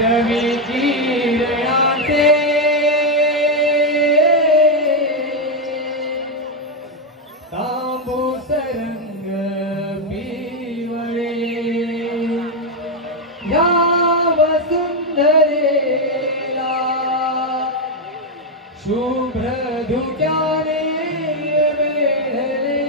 रवि किरणाचे तांबूस रंग पिवळे या वसुंधरेला शुभ्र धुक्याने वेढले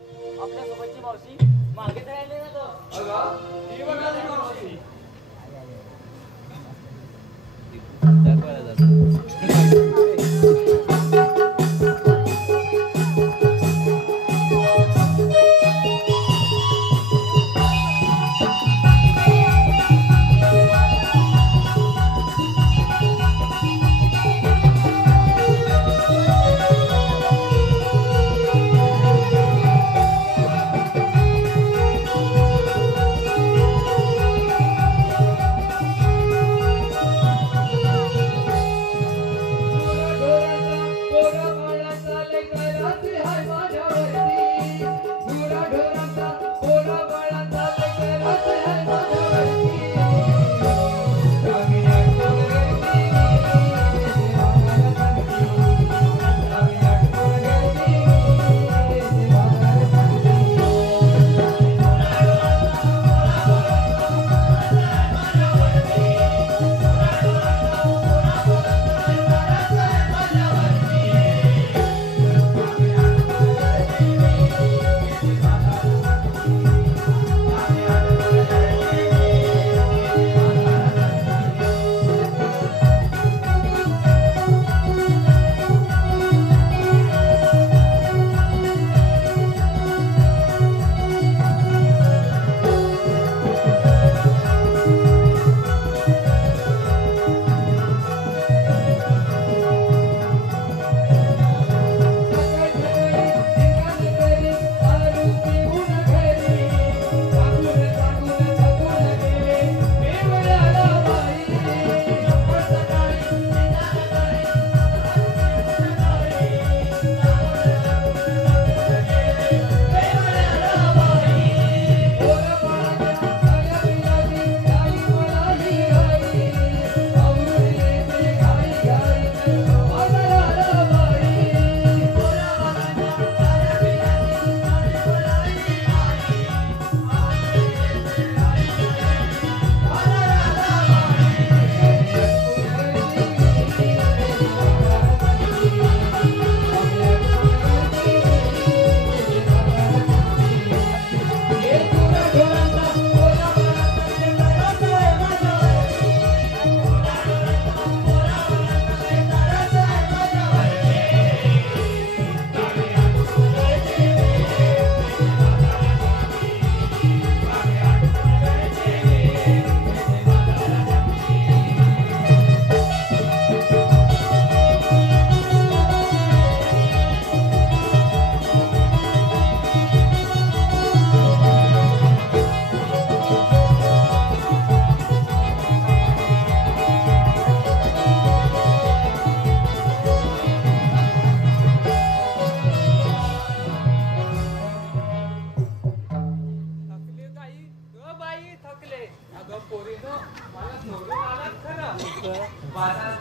आपल्या सोबतची मावशी मागेच राहिले ना तो. अगं ती बघाली मावशी.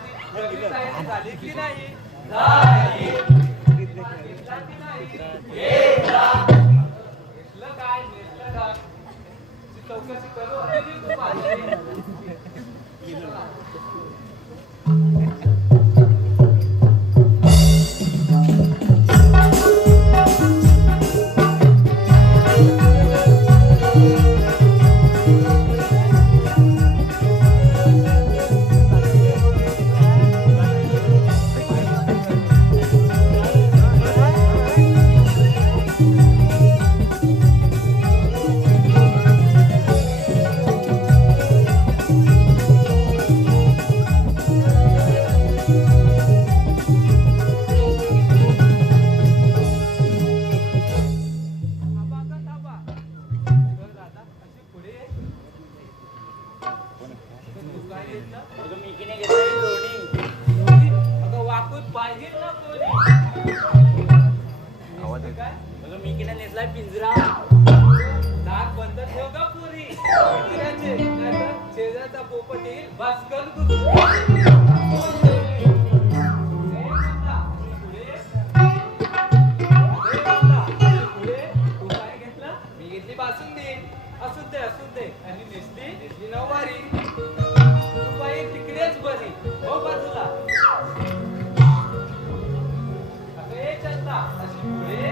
झाली की नाही काय चौकशी करू पिंजरा दार बंद ठेव का पुरी शेजारचा पोपट येईल भास्कर मी घेतली बासुंदी असू दे आणि नेसली नऊवारी रुपाई तिकडेच बरी हो बाजूला अगं चंदा अशी पुढे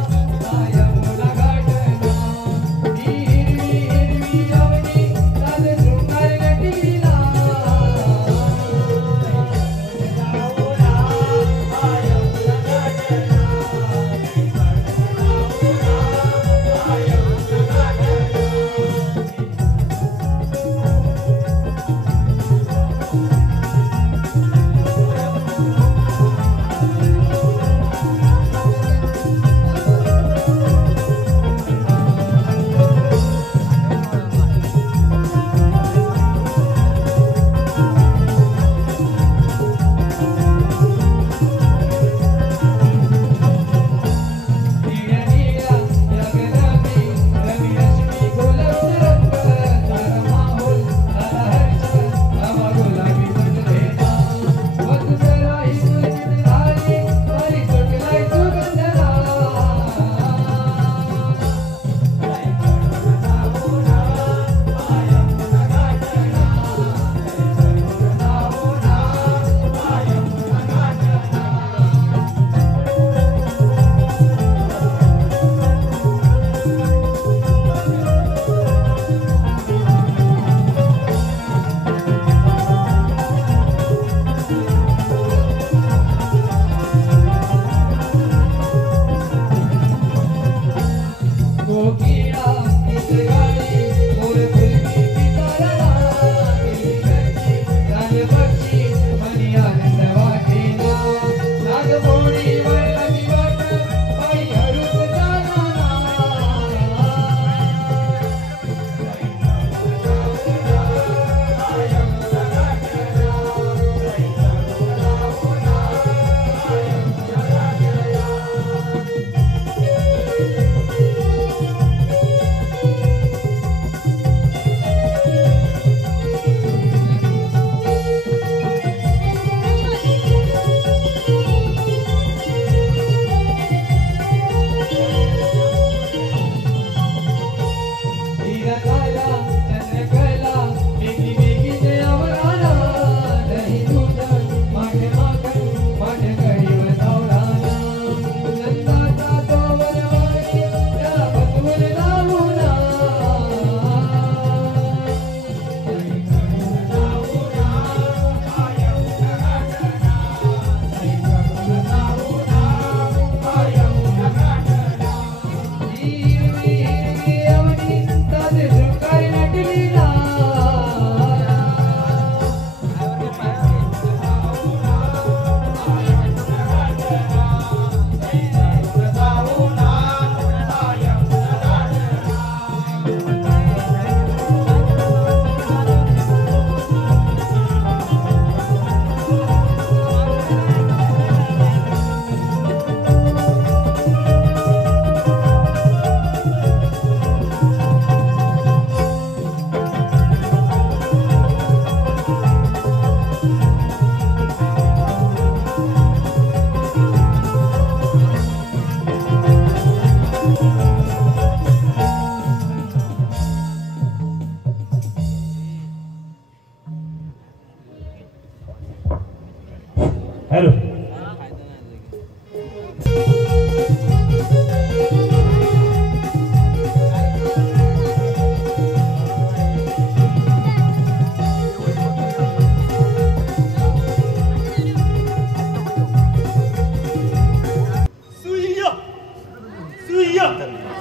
हॅलो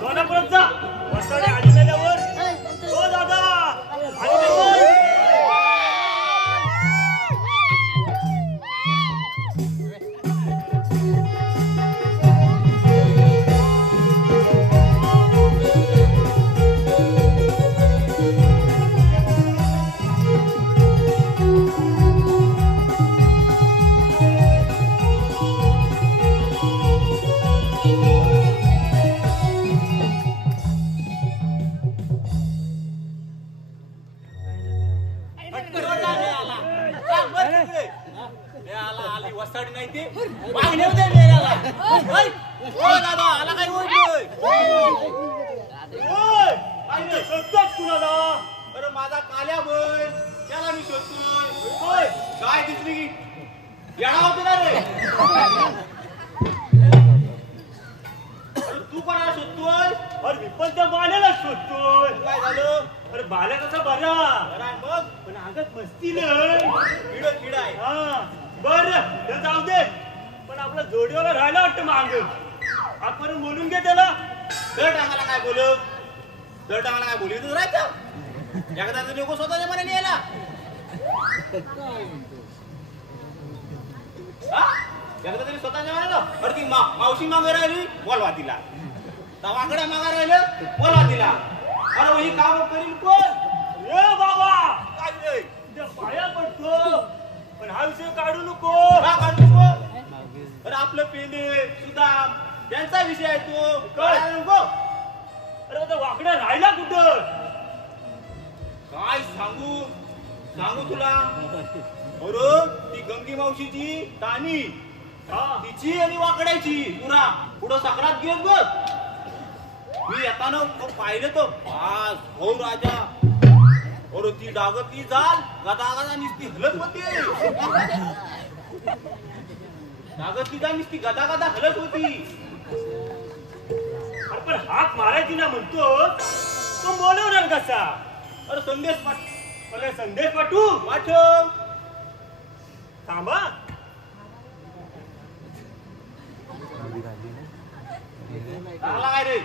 सोलापुरात जा वस्ताने आली गेल्यावर हो दादा आली गेल्यावर वस्ताडी नाही ते मागणे होते मेल्याला ओ दादा आला काय ओळखतोय ओय आईने शोधतोच कुणाला अरे माझा काल्या बैल त्याला मी शोधतोय होय काय दिसली की येणा होते ना रे अरे तू कोणाला शोधतोय अरे मी पण त्या बाल्याला शोधतोय काय झालं अरे बाल्या कसा बरा बरा मग पण अंगात मस्ती नाही किडा किडा आहे हा बरं ते जाऊ दे पण आपला जोडीवाला राहिला वाटतं मांग आपण बोलून घे त्याला दर टाकाला काय बोलू दर टाकाला काय बोलू तू राहायचं एकदा तरी नको स्वतःच्या मनाने यायला एकदा तरी स्वतःच्या मनाला अरे ती मावशी मागे राहिली बोलवा तिला तवाकडे मागा राहिलं बोलवा तिला अरे ही काम करील कोण ए बाबा काय तुझ्या पाया पडतो पण हा विषय काढू नको काढू नको अरे आपलं पेने सुदाम त्यांचा विषय आहे तो काढू नको अरे आता वाकडा राहिला कुठं काय सांगू सांगू तुला अरे ती गंगी मावशीची तानी तिची आणि वाकड्याची पुरा पुढं सकरात घेऊन बघ मी येताना पाहिलं तो हो राजा अरे ती डागतली जाल गदा गदा निसती हलत होती डागतली जाल निसती गदा गदा हलत होती अरे पण हाक मारायची ना म्हणतो तो बोलवणार कसा अरे संदेश पाठ अरे संदेश पाठवू पाठव थांबा लागला काय रे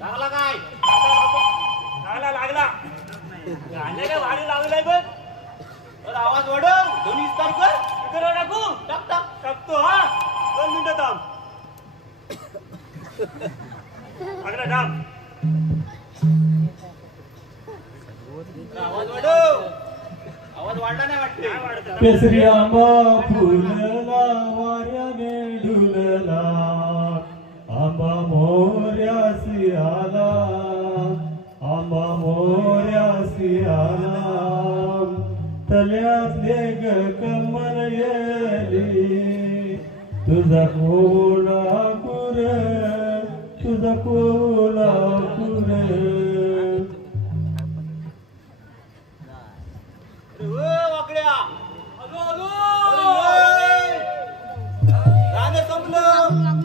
लागला काय लागला लागला गाण्या काय वाढी लागलाय बघ अरे आवाज वाढव दोन्ही इस्तार कर स्पीकर टाकू टाक टाक टाकतो हा 2 मिनिटं थांब लागला थांब आवाज वाढव आवाज वाढला नाही वाटते केसरी आंबा फुलला वाऱ्याने डुलला आंबा मोर्यासी आला आंबा मोर्यासी आला तल्यातले ग कमल येली तुझा कोल्हापूर तुझा कोल्हापूर वाकड्या अगो अगो गाणं संपलं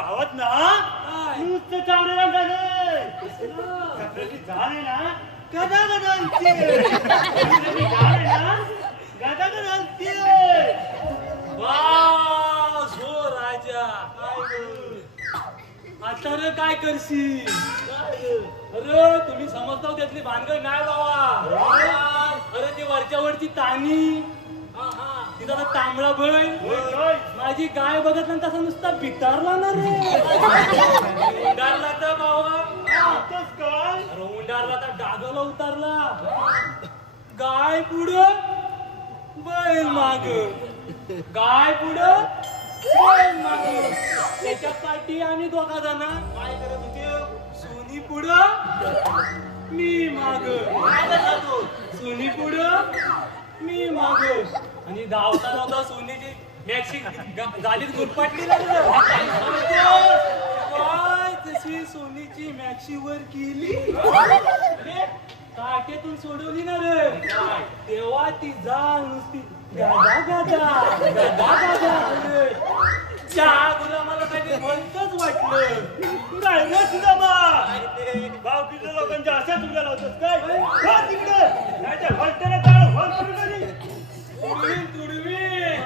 गावात ना नुसतं चावडेला झालंय. सगळ्याची जाण आहे ना गदा गदा आणते. सगळ्याची जाण आहे ना गदा गदा आणते. वास हो राजा. आता रे काय करशील? अरे तुम्ही समजता त्यातली भानगड नाही बाबा. अरे ती वरच्या वरची तानी तिचा तर तांबडा बैल माझी गाय बघत ना तसा नुसता भितारला ना रे. उंडारला तर बाबा काय अरे उंडारला तर डागाला उतारला. गाय पुढं बैल माग. गाय पुढं बैल माग. त्याच्या पाठी आम्ही दोघा जण काय करत होते. सोनी पुढं मी माग. सोनी पुढं मी माग. आणि धावता धावता सोनीची मॅक्सी गाडीत गुरपाटली ना काय तशी सोनीची मॅक्सी वर केली. काटेतून सोडवली ना रे. तेव्हा ती जाळ नुसती गादा गादा गादा गादा. चहा गुलामाला काही म्हणतच वाटलं. राहिलं सुद्धा गावकीच्या लोकांच्या अशा तुला लावतोस काय तिकडे नाही तर हलत्याला काळ हल करून आली. तुडवीन तुडवीन.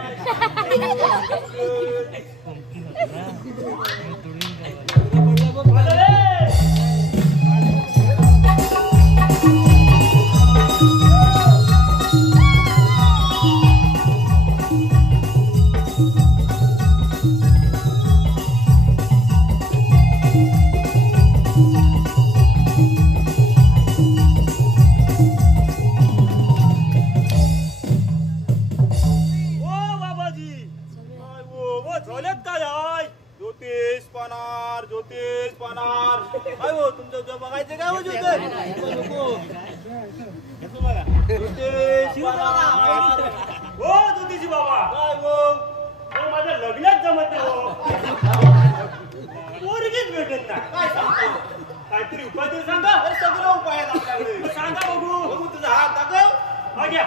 काहीतरी उपाय तरी सांगा. सगळं उपाय आहेत आपल्याकडे. सांगा बघू. बघू तुझा हात दाखव. हा घ्या.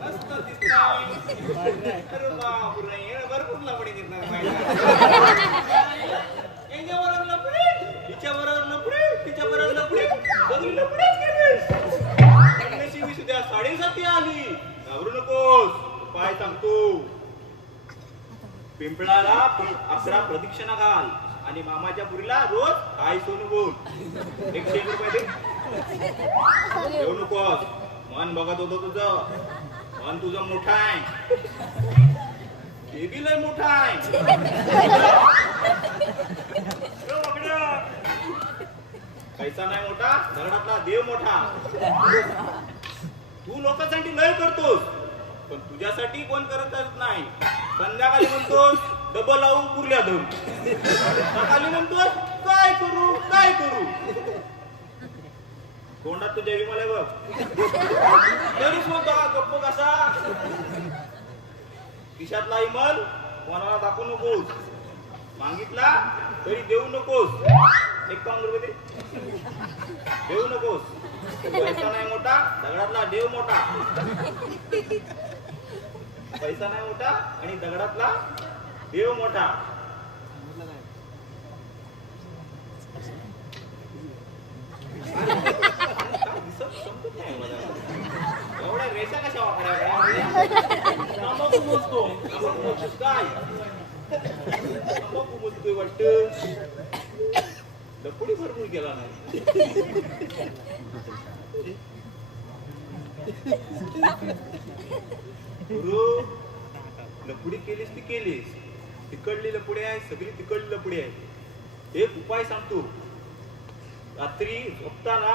मस्त दिसतोय. अरे बापरे भरपूर लपडी दिसणार. यांच्याबरोबर लपडी हिच्याबरोबर लपडी तिच्याबरोबर लपडी सगळी लपडीच केली. नशिबी सुद्धा 7:30 आली. घाबरू नकोस. उपाय सांगतो. पिंपळाला 11 प्रदक्षिणा घाल आणि मामाच्या पुरीला रोज काय सोनू बोल. 101 रुपये दे. येऊ नकोस. मन बघत होतं तुझं. मन तुझं मोठं आहे. ते बी लय मोठं आहे. पैसा नाही मोठा दगडातला देव मोठा. तू लोकांसाठी लय करतोस पण तुझ्यासाठी कोण करत नाही. संध्याकाळी म्हणतोस डबल लावून पुरल्या धरून. सकाळी म्हणतोस काय करू काय करू. तोंडात तुझ्या विमल आहे बघ. तरीच म्हणतो गप्प कसा. खिशातला इमल कोणाला दाखवू नकोस. मागितला तरी देऊ नकोस. 51 रुपये दे. देऊ नकोस. पैसा नाही मोठा दगडातला देव मोठा. पैसा नाही मोठा आणि दगडातला देव मोठा. समजत नाही मला. एवढ्या रेषा कशा वापरायच्या. तंबाखू मोजतो. तंबाखू मोजतोस काय. तंबाखू मोजतोय वाटतं. लपडी भरपूर केला नाही. गुरु लपडी केलीस ती केलीस. तिकडली लपडी आहे सगळी तिकडली लपडी आहे. एक उपाय सांगतो. रात्री झोपताना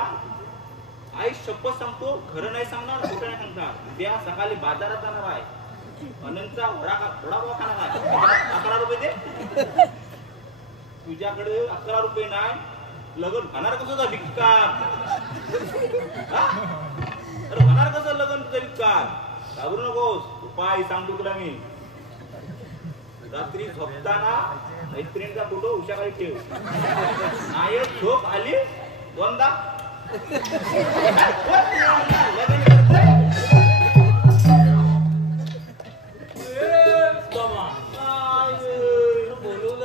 आई शपथ सांगतो खरं नाही सांगणार खोटं नाही सांगणार. उद्या सकाळी बाजारात जाणार आहे. अनंतचा वडापाव खाणार आहे. 11 रुपये दे. तुझ्याकडे 11 रुपये नाही लग्न खाणार कसं तुझा भिक्कार. अरे होणार कसं लग्न तुझं भिक्कार. घाबरू नकोस. उपाय सांगतो तुला मी. रात्री झोपताना मैत्रिणीचा फोटो उशाखाली ठेव. नायक झोप आली 2दा बोलवलं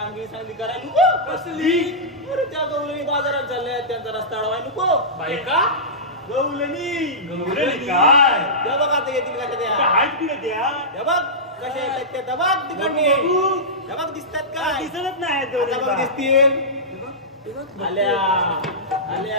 कामगिरी चांगली करायला नको कसली अरे त्या गवळणी बाजारात झाल्या त्यांचा रस्ता अडवाय नको बायका गवलनी गवलनी काय त्या बघ आता येतील का त्या काय पुढे द्या त्या बघ कशा येतात त्या दबाग तिकडे त्या बघ दिसतात काय दिसतच नाही आता बघ दिसतील आल्या आल्या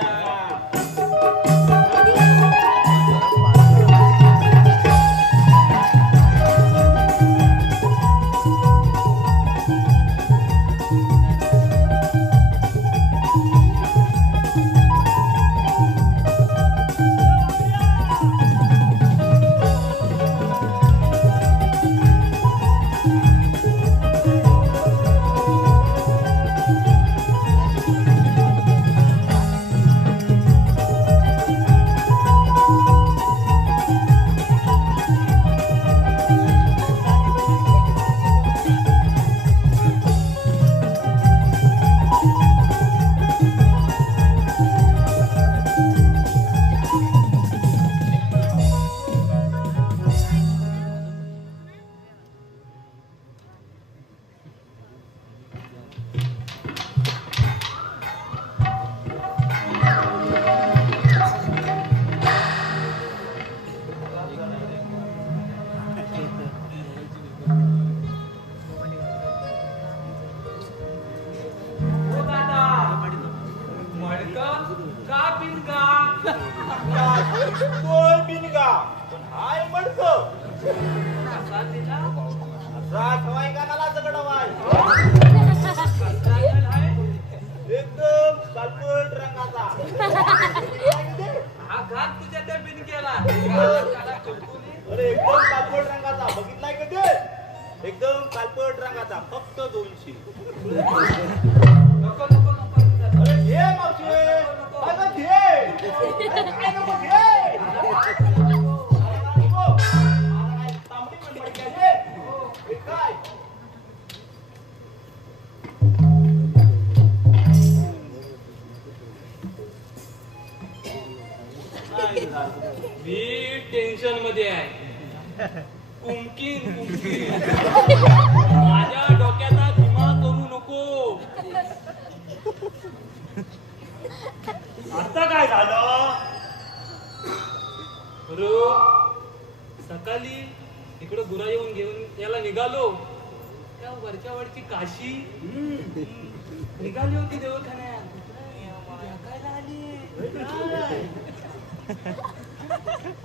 हो दादा मडका का पिनका कोण बिनगा पण हाय मडको कसा दिला रात हवाई कानाला जगडवाय कसा आहे एकदम कालपट रंगाचा हा घात तुझ्या त्या पिनकेला अरे एकदम कालपट रंगाचा बघितलाय का ते एकदम कालपट रंगाचा फक्त 200 नको नको नको अरे घे मावशी अगं घे अरे काय नको घे तांबडी पण पडली आहे हे काय मी टेन्शन मध्ये आहे कुंकीन माझ्या डोक्याचा धीमा करू नको आता काय झालं बरो सकाळी इकडं गुरा येऊन घेऊन याला निघालो त्या वरच्या वरची काशी निघाली होती देवखान्यात भेटायला आली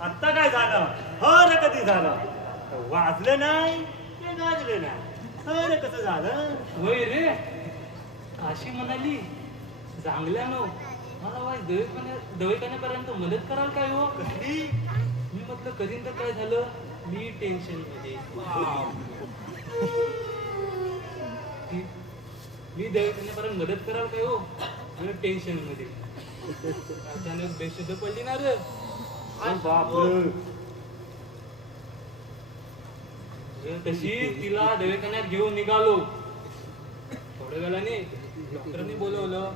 आता काय झालं हर कधी झालं वाजलं नाही ते गाजलं नाही हर कसं झालं होय रे काशी म्हणाली चांगल्यानो मला वाईट दवाखान्यापर्यंत मदत कराल काय हो कसली मी म्हटलं करीन तर काय झालं मी टेन्शन मध्ये मी दवाखान्यापर्यंत मदत कराल काय हो मी टेन्शन मध्ये अचानक बेशुद्ध पडली ना रे बापरे तशी तिला दवाखान्यात घेऊन निघालो थोड्या वेळाने डॉक्टरने बोलवलं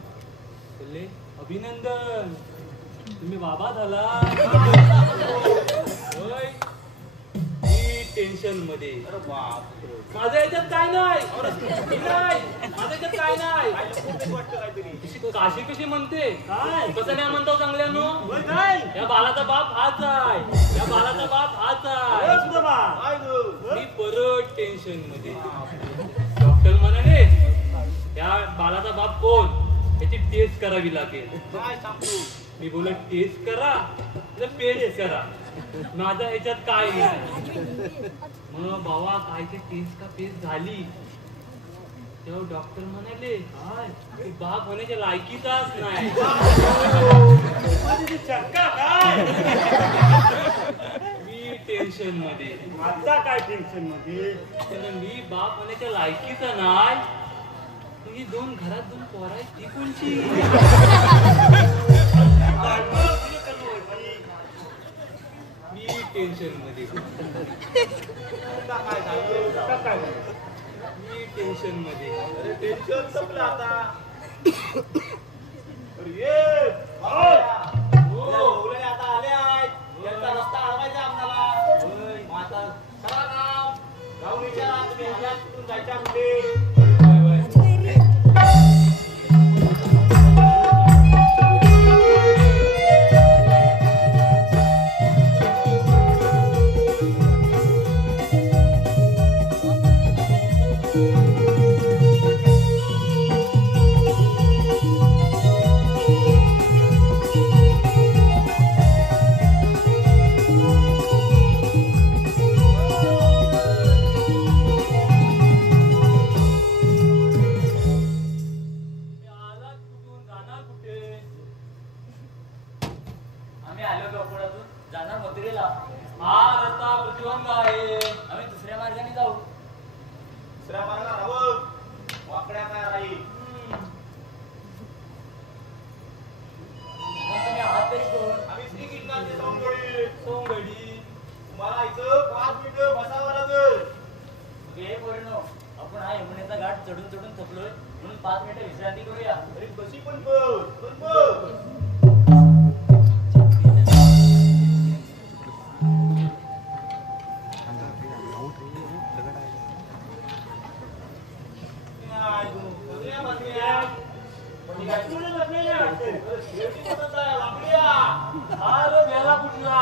बोलले अभिनंदन तुम्ही बाबा झाला होय मी टेन्शन मध्ये अरे बाप माझ्या याच्यात काय नाही माझ्या याच्यात काय नाही वाटतं काहीतरी काशी कशी म्हणते काय कसं नाही म्हणतो चांगल्यानो होय काय या बालाचा बाप हाच आहे या बालाचा बाप हाच आहे होय सुद्धा काय गं? मी परत टेन्शन मध्ये डॉक्टर म्हणाले या बालाचा बाप कोण याची टेस्ट करावी लागेल काय सांगतो मी बोलत टेस्ट करा तर पेस्ट करा माझ्या ह्याच्यात काय नाही मग बाबा काय ते टेस्ट का पेस्ट झाली तेव्हा डॉक्टर म्हणाले तू बाप होण्याच्या लायकीचाच नाही माझी शंका काय मी टेन्शन मध्ये आता काय टेन्शन मध्ये तर मी बाप होण्याच्या लायकीचा नाही मग ही घरात दोन पोरं आहेत ती कोणची मी टेन्शन मध्ये काय झालं काय मी टेन्शन मध्ये अरे टेन्शन संपलं आता अरे ये मुलं आता आले आहेत यांचा रस्ता अडवायचा आम्हाला मग आता करा काम जाऊन विचारा तुम्ही आल्यात कुठून जायच्या कुठे रस्ता प्रतिबंध आहे. आम्ही दुसऱ्या मार्गाने जाऊ. दुसऱ्या मार्गाला राहू. वाकड्या काय राहील. मग तुम्ही आहात तरी कोण? आम्ही श्रीकृष्णाचे सोंगडी. सोंगडी. तुम्हाला इथं 5 मिनिटं बसावं लागेल. घे पोरीनो, आपण हा यमुनेचा घाट चढून चढून थकलोय म्हणून 5 मिनिटं विश्रांती करूया. अरे कशी पण बस. अरे बेला कुठला?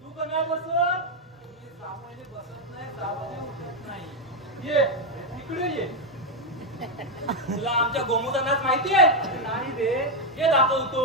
तू का नाही बसत? ये इकडे ये. तुला आमच्या गोमुदानात माहिती आहे? नाही रे. हे दाखवतो.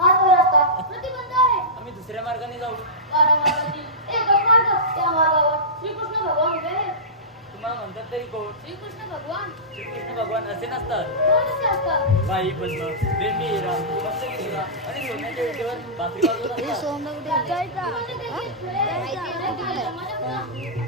हाच वर रस्ता प्रतिबंध आहे. आम्ही दुसऱ्या मार्गाने जाऊ. 12 मार्गातील एकच मार्ग. त्या मार्गावर श्रीकृष्ण भगवान उभे आहेत. तुम्हाला म्हणतात तरी कोण? श्रीकृष्ण भगवान श्रीकृष्ण भगवान असे नसतात. कोण असे असतात? बाई पद्म, बेंबी हिरा, मस्तकी हिरा आणि सोन्याच्या विटेवर भाकरी वाजवत असतात. म्हणजे त्याची फुले, फुले, फुले.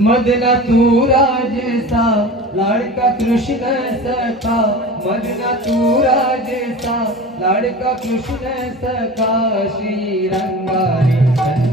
मदना तू राजेसा लाडका कृष्ण सखा मदना तू राजेसा लाडका कृष्ण सखा श्री रंगारी